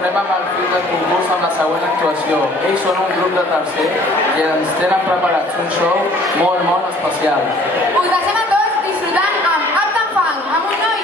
tornem amb el fil del concurs amb la següent actuació. Ells són un grup de tercer i ens tenen preparats un show molt, molt especial. Us deixem a tots disfrutant amb Uptown Funk, amb un noi.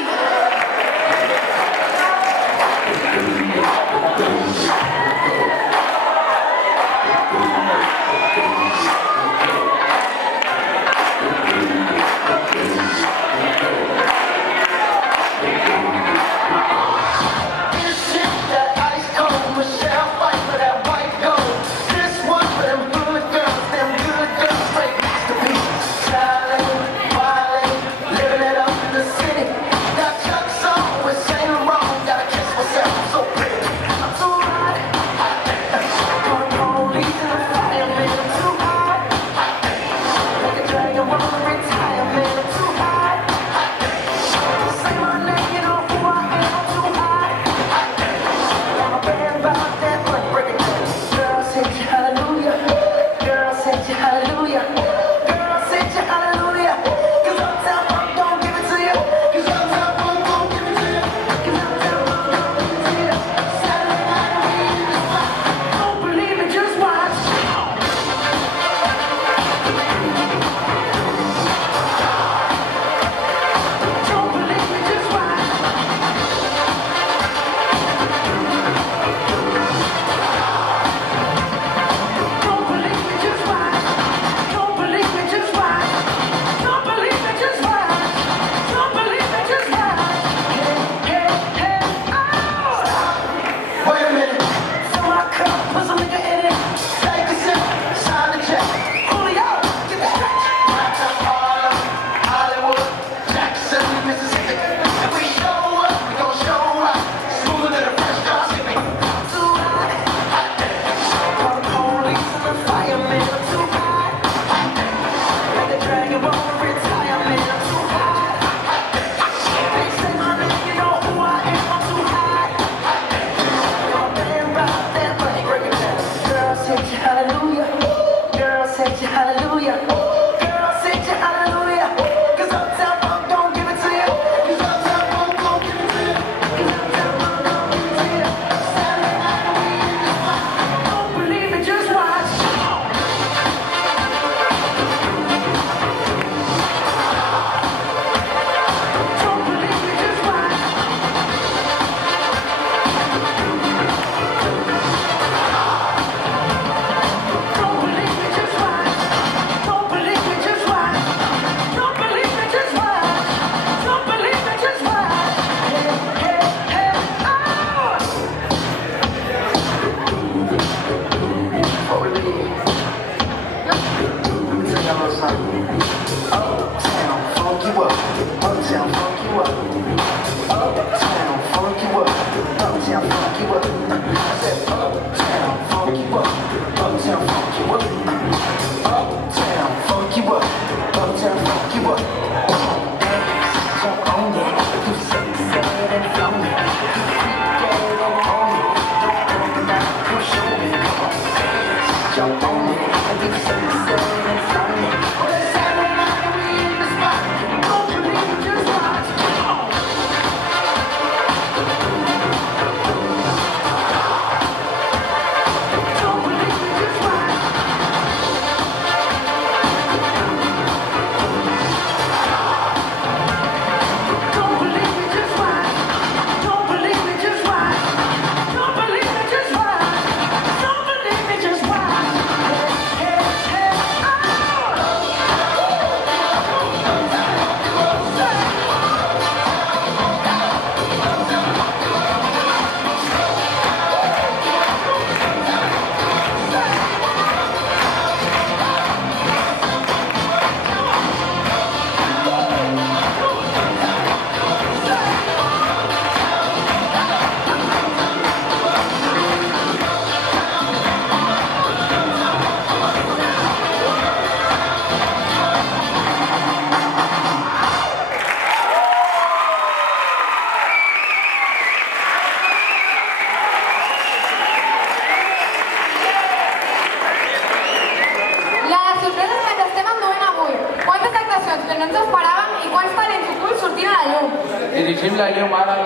Dirigim la llum ara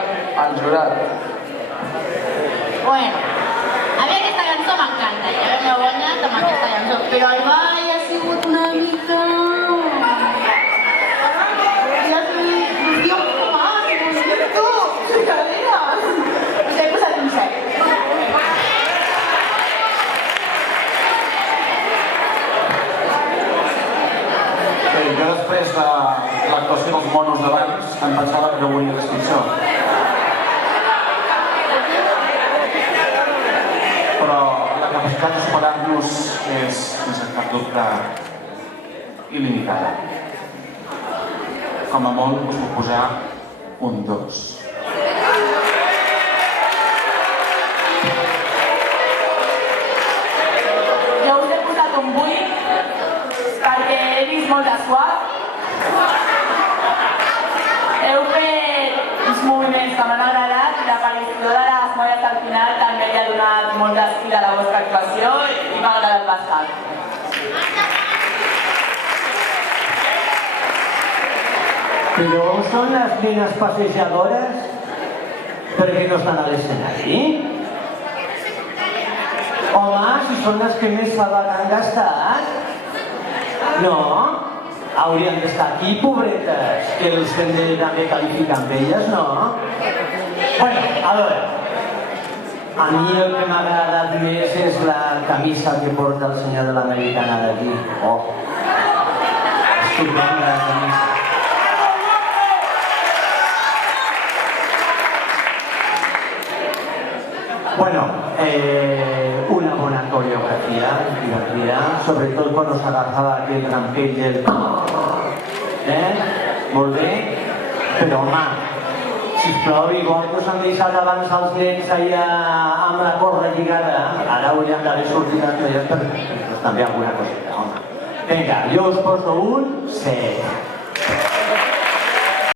al jurat. Bueno, a mi aquesta cançó m'encanta, ja m'he guanyat amb aquesta cançó, però el ball ha sigut una mica... Dios, mamá, ¿qué pusiste tú? ¡Cadera! Us he posat un 7. Jo després de l'actuació dels monos d'abans em pensava que no volia descripció. Però la capacitat de superar-nos és, sense cap dubte, il·limitada. Com a molt us puc posar un 2. Jo us he posat un 8 perquè he vist molt de suat. Heu fet uns moviments que m'han agradat i l'aparició de les molles al final també li ha donat molt d'estil a la vostra actuació i m'ha agradat bastant. Pero son las nenas pasejadoras, pero que no están al escenari. Home, si són les que més saben han gastat. No, haurien d'estar aquí, pobretes, que els hem de també qualificar amb elles, no? Bueno, a veure, a mi el que m'ha agradat més és la camisa que porta el senyor de l'americana d'aquí. Oh, estupenda la camisa. Bueno, una buena coreografía, divertida, sobre todo cuando se agafaba aquel rampell del... Molt bé, però home, sisplau, igual que us han deixat abans els nens allà amb la corda lligada, ara haurien d'haver sortit les noies per... Pues també alguna coseta, home. Vinga, jo us poso un 7.